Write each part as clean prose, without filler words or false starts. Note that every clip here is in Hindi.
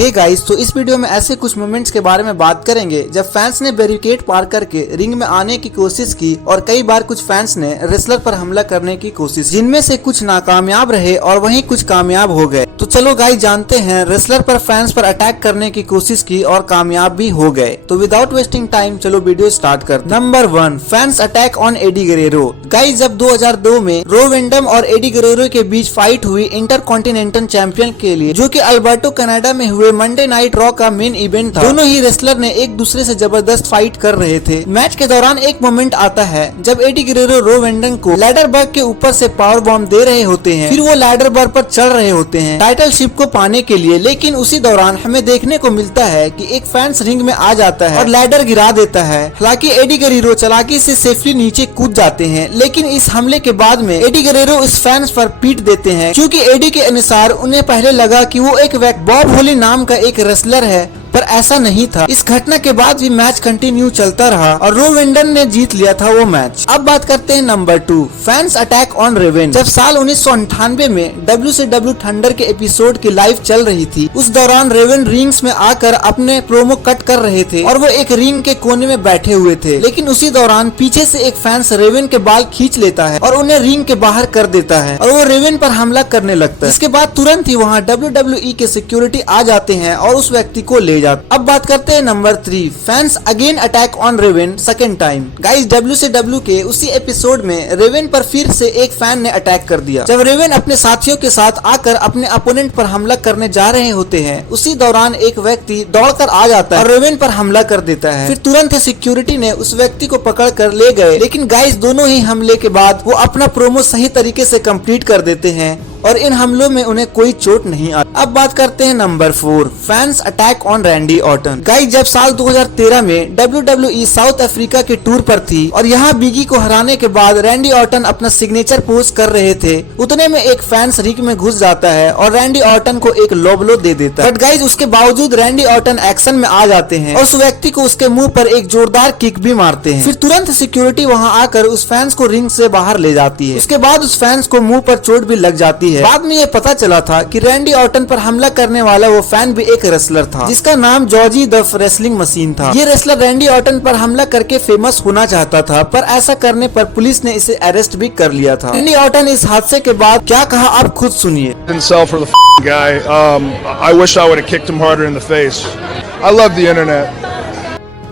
हे गाइस, तो इस वीडियो में ऐसे कुछ मोमेंट्स के बारे में बात करेंगे जब फैंस ने बैरिकेड पार करके रिंग में आने की कोशिश की और कई बार कुछ फैंस ने रेसलर पर हमला करने की कोशिश, जिनमें से कुछ नाकामयाब रहे और वहीं कुछ कामयाब हो गए। तो चलो गाइस जानते हैं रेसलर पर फैंस पर अटैक करने की कोशिश की और कामयाब भी हो गए। तो विदाउट वेस्टिंग टाइम चलो वीडियो स्टार्ट कर। Number 1, fans attack on Eddie Guerrero. Guys, जब 2002 में रो वेंडम और एडी गुerrero के बीच फाइट हुई इंटरकॉन्टिनेंटल चैंपियन के लिए, जो कि अल्बर्टो कनाडा में हुए मंडे नाइट रॉ का मेन इवेंट था, दोनों ही रेसलर ने एक दूसरे से जबरदस्त फाइट कर रहे थे। मैच के दौरान एक मोमेंट आता है जब एडी गुerrero रो वेंडम को लैडर बर्ग के ऊपर से पावर बॉम्ब दे रहे होते हैं, फिर वो लैडर बर्ग पर चढ़ रहे होते हैं टाइटल शिप को पाने के लिए। लेकिन उसी दौरान हमें देखने को मिलता है कि एक फैंस रिंग में आ जाता है और लैडर गिरा देता है। हालांकि एडी गुerrero चालाकी से सेफली नीचे कूद जाते हैं, लेकिन इस हमले के बाद में एडी गुerrero इस फैंस पर पीट देते हैं, क्योंकि एडी के अनुसार उन्हें पहले लगा कि वो एक बॉब होली नाम का एक रेसलर है, पर ऐसा नहीं था। इस घटना के बाद भी मैच कंटिन्यू चलता रहा और रो वेंडन ने जीत लिया था वो मैच। अब बात करते हैं number 2, fans attack on Raven. जब साल 1998 में WCW थंडर के एपिसोड की लाइव चल रही थी, उस दौरान रेवन रिंग्स में आकर अपने प्रोमो कट कर रहे थे और वो एक रिंग के कोने में बैठे हुए थे। लेकिन उसी दौरान पीछे से एक फैंस रेवन के बाल खींच लेता है और उन्हें रिंग के बाहर कर देता है और वो रेवन पर हमला करने लगता है। इसके बाद तुरंत ही वहाँ WWE के सिक्योरिटी आ जाते हैं और उस व्यक्ति को ले जाते। अब बात करते हैं number 3, fans again attack on Raven second time. Guys, WCW के उसी एपिसोड में रेवन पर फिर से एक फैन ने अटैक कर दिया। जब रेवन अपने साथियों के साथ आकर अपने अपोनेंट पर हमला करने जा रहे होते हैं, उसी दौरान एक व्यक्ति दौड़कर आ जाता है और रेवन पर हमला कर देता है। फिर तुरंत सिक्योरिटी ने उस व्यक्ति को पकड़ कर ले गए। लेकिन गाइस, दोनों ही हमले के बाद वो अपना प्रोमो सही तरीके से कंप्लीट कर देते हैं और इन हमलों में उन्हें कोई चोट नहीं आई। अब बात करते हैं number 4, fans attack on Randy Orton. Guys, जब साल 2013 में WWE साउथ अफ्रीका के टूर पर थी और यहाँ बिगी को हराने के बाद रैंडी ऑर्टन अपना सिग्नेचर पोज कर रहे थे, उतने में एक फैंस रिंग में घुस जाता है और रैंडी ऑर्टन को एक लो ब्लो दे देता है। बट गाइस, उसके बावजूद रैंडी ऑर्टन एक्शन में आ जाते हैं और उस व्यक्ति को उसके मुंह पर एक जोरदार किक भी मारते हैं। फिर तुरंत सिक्योरिटी वहाँ आकर उस फैंस को रिंग से बाहर ले जाती है। उसके बाद उस फैंस को मुंह पर चोट भी लग जाती है। बाद में ये पता चला था कि रैंडी ऑर्टन पर हमला करने वाला वो फैन भी एक रेसलर था, जिसका नाम जॉर्जी द रेसलिंग मशीन था। ये रेसलर रैंडी ऑर्टन पर हमला करके फेमस होना चाहता था, पर ऐसा करने पर पुलिस ने इसे अरेस्ट भी कर लिया था। रैंडी ऑर्टन इस हादसे के बाद क्या कहा, आप खुद सुनिए।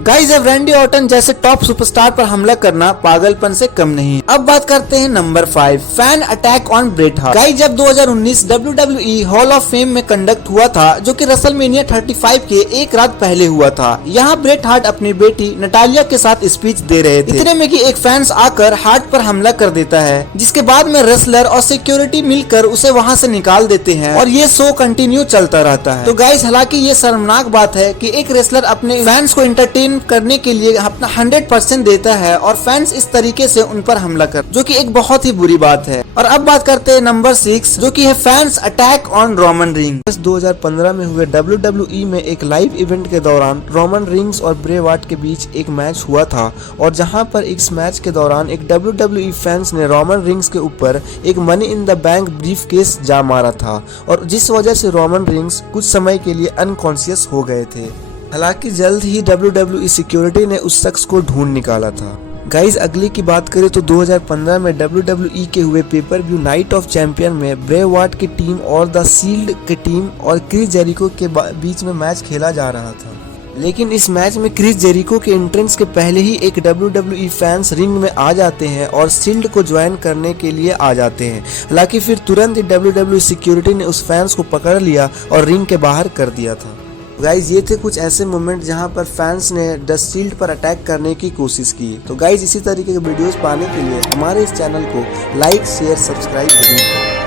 गाइस, अब रैंडी ऑर्टन जैसे टॉप सुपरस्टार पर हमला करना पागलपन से कम नहीं। अब बात करते हैं number 5, fan attack on Bret Hart. Guys, जब 2019 WWE हॉल ऑफ फेम में कंडक्ट हुआ था, जो कि रेसलमेनिया 35 के एक रात पहले हुआ था, यहाँ ब्रेट हार्ट अपनी बेटी नटालिया के साथ स्पीच दे रहे थे। इतने में कि एक फैंस आकर हार्ट पर हमला कर देता है, जिसके बाद में रेसलर और सिक्योरिटी मिलकर उसे वहाँ से निकाल देते हैं और ये शो कंटिन्यू चलता रहता है। तो गाइस, हालांकि ये शर्मनाक बात है कि एक रेसलर अपने फैंस को एंटरटेन करने के लिए अपना 100% देता है और फैंस इस तरीके से उन पर हमला कर, जो कि एक बहुत ही बुरी बात है। और अब बात करते हैं नंबर 6, जो कि है fans attack on Roman rings. 2015 में हुए WWE में एक लाइव इवेंट के दौरान रोमन रिंग्स और ब्रे वाट के बीच एक मैच हुआ था, और जहां पर इस मैच के दौरान एक WWE फैंस ने रोमन रिंग्स के ऊपर एक money in the bank briefcase जा मारा था, और जिस वजह से रोमन रिंग्स कुछ समय के लिए अनकॉन्शियस हो गए थे। हालांकि जल्द ही WWE सिक्योरिटी ने उस शख्स को ढूंढ निकाला था। गाइस, अगले की बात करें तो 2015 में WWE के हुए pay per view night of champion में ब्रे वाट की टीम और द शील्ड की टीम और क्रिस जेरिको के बीच में मैच खेला जा रहा था। लेकिन इस मैच में क्रिस जेरिको के एंट्रेंस के पहले ही एक WWE फैंस रिंग में आ जाते हैं और शील्ड को ज्वाइन करने के लिए आ जाते हैं। हालांकि फिर तुरंत ही WWE सिक्योरिटी ने उस फैंस को पकड़ लिया और रिंग के बाहर कर दिया था। गाइज, ये थे कुछ ऐसे मोमेंट जहां पर फैंस ने द शील्ड पर अटैक करने की कोशिश की। तो गाइज, इसी तरीके के वीडियोस पाने के लिए हमारे इस चैनल को लाइक, शेयर, सब्सक्राइब जरूर करें।